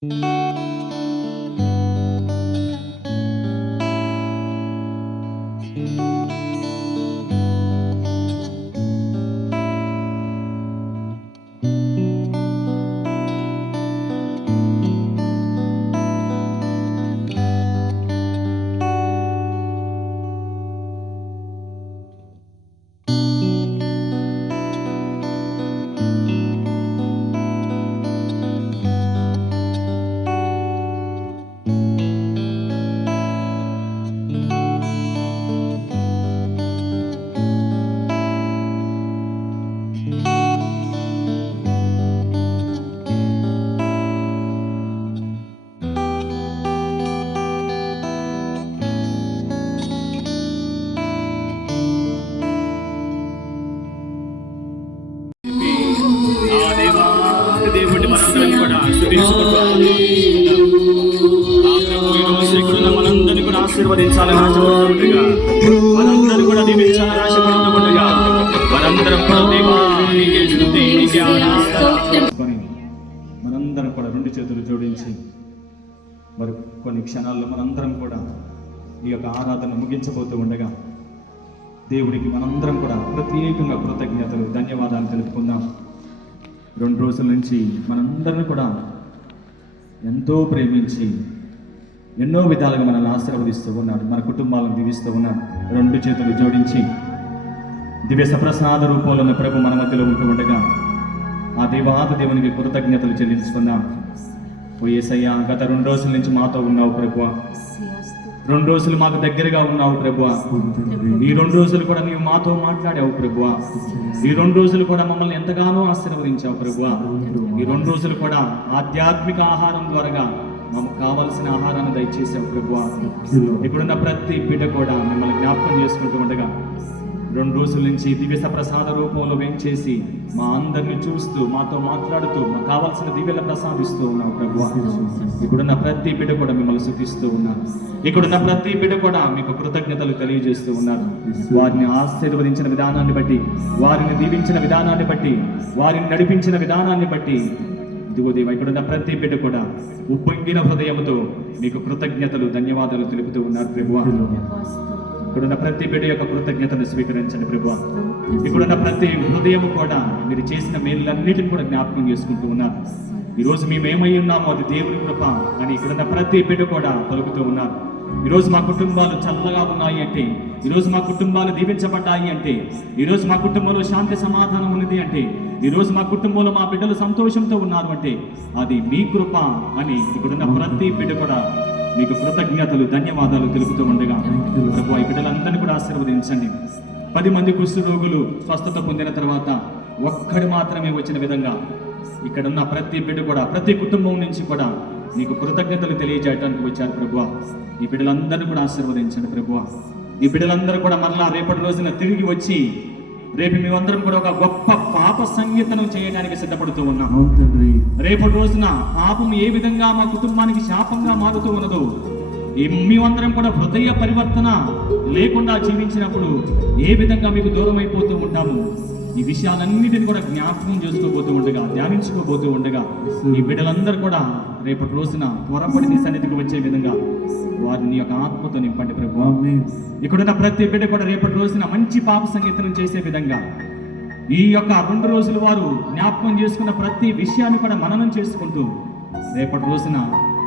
దేవుడి మనందరం కూడా మనందరినీ కూడా ఆశీర్వదించాలని ఆశపడుతుండగా, మనందరూ కూడా దీవించాలని ఆశపడుతుండగా, మనందరం కూడా దేవానికి స్తుతి మనందరం కూడా రెండు చేతులు జోడించి మరి కొన్ని క్షణాల్లో మనందరం కూడా ఈ యొక్క ఆరాధన ముగించబోతూ ఉండగా దేవుడికి మనందరం కూడా ప్రత్యేకంగా కృతజ్ఞతలు ధన్యవాదాలు తెలుపుకుందాం. 2 రోజుల నుంచి మనందరిని కూడా ఎంతో ప్రేమించి ఎన్నో విధాలుగా మనల్ని ఆశీర్వదిస్తూ ఉన్నాడు, మన కుటుంబాలను దీవిస్తూ ఉన్నాడు. 2 చేతులు జోడించి దివ్య సప్రసాద రూపంలో ఉన్న ప్రభు మన మధ్యలో ఉంటూ ఉండగా ఆ దేవునికి కృతజ్ఞతలు చెల్లించుకుందాం. ఓ యేసయ్యా, గత 2 రోజుల నుంచి మాతో ఉన్నావు ప్రభువా, 2 రోజులు మాకు దగ్గరగా ఉన్నావు ప్రభువా. ఈ 2 రోజులు కూడా నీవు మాతో మాట్లాడావు ప్రభువా. ఈ 2 రోజులు కూడా మమ్మల్ని ఎంతగానో ఆశీర్వదించావు ప్రభువా. ఈ 2 రోజులు కూడా ఆధ్యాత్మిక ఆహారం ద్వారా మాకు కావలసిన ఆహారాన్ని దయచేసావు ప్రభువా. ఇక్కడున్న ప్రతి బిడ్డ కూడా మిమ్మల్ని జ్ఞాపకం చేసుకుంటూ ఉండగా 2 రోజుల నుంచి దివ్య ప్రసాద రూపంలో వేంచేసి మా అందరిని చూస్తూ మాతో మాట్లాడుతూ మాకు కావాల్సిన దివ్యల ప్రసాదిస్తూ ఉన్నావు ప్రభువా. ఇక్కడున్న ప్రతి బిడ్డ కూడా మిమ్మల్ని స్తుతిస్తూ ఉన్నారు. ఇక్కడున్న ప్రతి బిడ్డ కూడా మీకు కృతజ్ఞతలు తెలియజేస్తూ ఉన్నారు. వారిని ఆశీర్వదించిన విధానాన్ని బట్టి, వారిని దీవించిన విధానాన్ని బట్టి, వారిని నడిపించిన విధానాన్ని బట్టి ఇదిగో దేవా, ఇక్కడున్న ప్రతి బిడ్డ కూడా ఉప్పొంగిన హృదయంతో మీకు కృతజ్ఞతలు ధన్యవాదాలు తెలుపుతూ ఉన్నారు ప్రభువా. ఇక్కడున్న ప్రతి బిడ్డ యొక్క కృతజ్ఞతను స్వీకరించండి ప్రభువా. ఇక్కడున్న ప్రతి హృదయం కూడా మీరు చేసిన మేలులన్నిటిని కూడా జ్ఞాపకం చేసుకుంటూ ఉన్నారు. ఈరోజు మేమేమై ఉన్నామో అది దేవుని కృప అని ఇక్కడున్న ప్రతి బిడ్డ కూడా పలుకుతూ ఉన్నారు. ఈరోజు మా కుటుంబాలు చల్లగా ఉన్నాయి అంటే, ఈరోజు మా కుటుంబాలు దీవించబడ్డాయి అంటే, ఈరోజు మా కుటుంబంలో శాంతి సమాధానం ఉన్నది అంటే, ఈరోజు మా కుటుంబంలో మా బిడ్డలు సంతోషంతో ఉన్నారు అంటే అది మీ కృప అని ఇక్కడున్న ప్రతి బిడ్డ కూడా మీకు కృతజ్ఞతలు ధన్యవాదాలు తెలుపుతూ ఉండగా ప్రభు ఈ బిడ్డలందరినీ కూడా ఆశీర్వదించండి. 10 మంది కుష్ఠరోగులు స్వస్థత పొందిన తర్వాత ఒక్కడు మాత్రమే వచ్చిన విధంగా ఇక్కడున్న ప్రతి బిడ్డ కూడా ప్రతి కుటుంబం నుంచి కూడా నీకు కృతజ్ఞతలు తెలియజేయడానికి వచ్చారు ప్రభువా. ఈ బిడ్డలందరినీ కూడా ఆశీర్వదించండి ప్రభువా. ఈ బిడ్డలందరూ కూడా మరలా రేపటి రోజున తిరిగి వచ్చి రేపు మేమందరం కూడా ఒక గొప్ప పాప సంగీతనం చేయడానికి సిద్ధపడుతూ ఉన్నాం. రేపటి రోజున పాపం ఏ విధంగా మా కుటుంబానికి శాపంగా మారుతూ ఉన్నదో, మేమందరం కూడా హృదయ పరివర్తన లేకుండా జీవించినప్పుడు ఏ విధంగా మీకు దూరం అయిపోతూ ఉంటాము, ఈ విషయాలన్నిటిని కూడా జ్ఞాపకం చేసుకోబోతూ ఉండగా, ధ్యానించుకోబోతూ ఉండగా ఈ బిడ్డలందరూ కూడా రేపటి రోజున త్వరపడి నీ సన్నిధికి వచ్చే విధంగా వారిని యొక్క ఆత్మతో నింపండి ప్రభు. ఇక్కడున్న ప్రతి బిడ్డ కూడా రేపటి రోజున మంచి పాప సంగీతం చేసే విధంగా ఈ యొక్క 2 రోజులు వారు జ్ఞాపకం చేసుకున్న ప్రతి విషయాన్ని కూడా మననం చేసుకుంటూ రేపటి రోజున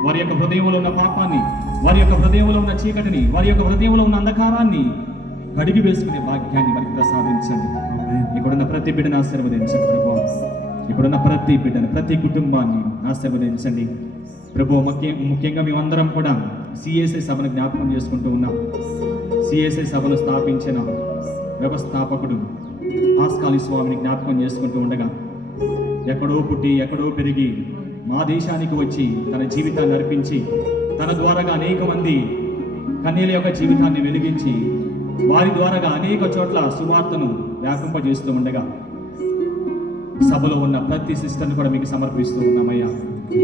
వారి యొక్క హృదయంలో ఉన్న పాపాన్ని, వారి యొక్క హృదయంలో ఉన్న చీకటిని, వారి యొక్క హృదయంలో ఉన్న అంధకారాన్ని కడిగి వేసుకునే భాగ్యాన్ని వారికి ప్రసాదించండి. ఇక్కడున్న ప్రతి బిడ్డను ఆశీర్వదించండి ప్రభు. ఇక్కడున్న ప్రతి బిడ్డను, ప్రతి కుటుంబాన్ని ఆశీర్వదించండి ప్రభు. ముఖ్యంగా మేమందరం కూడా సిఎస్ఐ సభను జ్ఞాపకం చేసుకుంటూ ఉన్నాం. సిఎస్ఐ సభను స్థాపించిన వ్యవస్థాపకుడు ఆస్కాలి స్వామిని జ్ఞాపకం చేసుకుంటూ ఉండగా ఎక్కడో పుట్టి ఎక్కడో పెరిగి మా దేశానికి వచ్చి తన జీవితాన్ని అర్పించి తన ద్వారాగా అనేక మంది కన్యల యొక్క జీవితాన్ని వెలిగించి వారి ద్వారాగా అనేక చోట్ల సువార్తను వ్యాపింపజేస్తూ ఉండగా సభలో ఉన్న ప్రతి సిస్టర్ని కూడా మీకు సమర్పిస్తూ ఉన్నామయ్యా.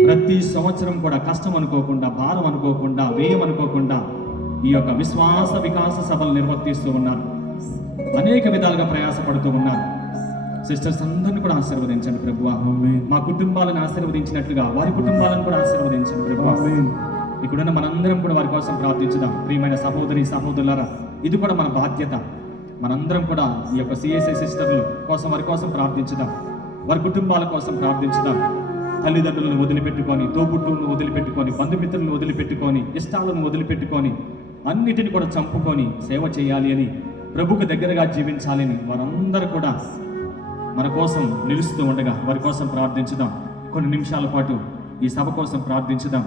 ప్రతి సంవత్సరం కూడా కష్టం అనుకోకుండా, భారం అనుకోకుండా, వ్యయం అనుకోకుండా ఈ యొక్క విశ్వాస వికాస సభలు నిర్వర్తిస్తూ ఉన్నారు. అనేక విధాలుగా ప్రయాసపడుతూ ఉన్నారు. సిస్టర్స్ అందరిని కూడా ఆశీర్వదించండి ప్రభువా. మా కుటుంబాలను ఆశీర్వదించినట్లుగా వారి కుటుంబాలను కూడా ఆశీర్వదించండి ప్రభువా. ఇక్కడున్న మనందరం కూడా వారి కోసం ప్రార్థించుదాం. ప్రియమైన సహోదరి సహోదరులారా, ఇది కూడా మన బాధ్యత. మనందరం కూడా ఈ యొక్క సిఎస్ఐ సిస్టర్లు కోసం వారి కోసం ప్రార్థించుదాం. వారి కుటుంబాల కోసం ప్రార్థించుదాం. తల్లిదండ్రులను వదిలిపెట్టుకొని, తోబుట్టువులను వదిలిపెట్టుకొని, బంధుమిత్రులను వదిలిపెట్టుకొని, ఇష్టాలను వదిలిపెట్టుకొని, అన్నిటిని కూడా చంపుకొని సేవ చేయాలి అని, ప్రభుకు దగ్గరగా జీవించాలని వారందరూ కూడా మన కోసం నిలుస్తూ ఉండగా వారి కోసం ప్రార్థించుదాం. కొన్ని నిమిషాల పాటు ఈ సభ కోసం ప్రార్థించుదాం.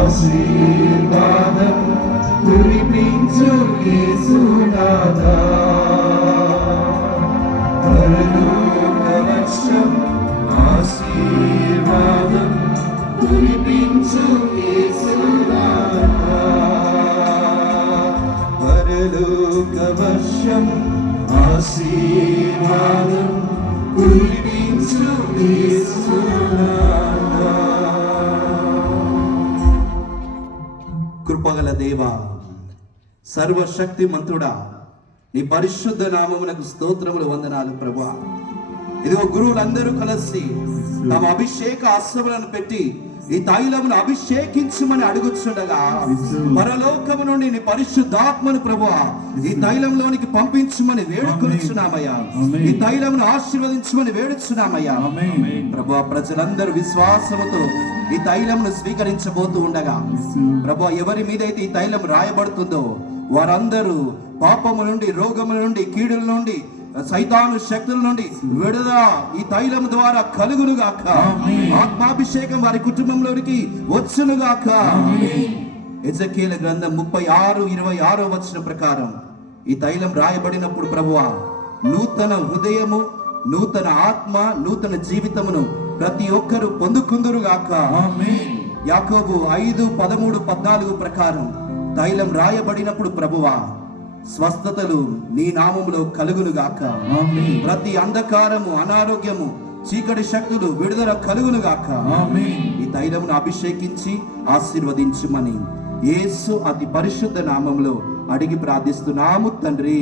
ఆశీర్వాదం కురిపించు యేసునాథా, పరలోక వర్షం ఆశీర్వాదం కురిపించు యేసునాథా, పరలోక వర్షం ఆశీర్వాదం కురిపించు యేసునాథా. కృపగల దేవా, సర్వశక్తిమంతుడా, నీ పరిశుద్ధ నామమునకు స్తోత్రములు, వందనాలు ప్రభువా. ఇదిగో గురువులందరూ కలిసి తమ అభిషేక అస్త్రములను పెట్టి ఈ తైలమును అభిషేకించమని అడుగుచుండగా, పరలోకము నుండి నీ పరిశుద్ధాత్మను ప్రభువా ఈ తైలంలోనికి పంపించమని వేడుకొనుచున్నామయ్యా. ఈ తైలమును ఆశీర్వదించమని వేడుచున్నామయ్యా ప్రభువా. ప్రజలందరూ విశ్వాసముతో ఈ తైలమును స్వీకరించబోతూ ఉండగా ప్రభువా, ఎవరి మీదైతే ఈ తైలం రాయబడుతుందో వారందరూ పాపము నుండి, రోగముల నుండి, కీడుల నుండి, సైతాను శక్తుల నుండి విడుదల ఈ తైలం ద్వారా కలుగునుగాక. ఆత్మాభిషేకం వారి కుటుంబంలోనికి వచ్చునుగాక. ఎజెకీయలు గ్రంథం 36:26 వచనం ప్రకారం ఈ తైలం రాయబడినప్పుడు ప్రభువా, నూతన హృదయము, నూతన ఆత్మ, నూతన జీవితమును ప్రతి ఒక్కరూ పొందుకుందురుగాక. యాకోబు 5:13-14 ప్రకారం తైలం రాయబడినప్పుడు ప్రభువా, స్వస్థతలు నీ నామములో కలుగునుగాక. ప్రతి అంధకారము, అనారోగ్యము, చీకటి శక్తులు విడుదల కలుగునుగాక. ఈ తైలమును అభిషేకించి ఆశీర్వదించుమని యేసు అతి పరిశుద్ధ నామములో అడిగి ప్రార్థిస్తున్నాము తండ్రి.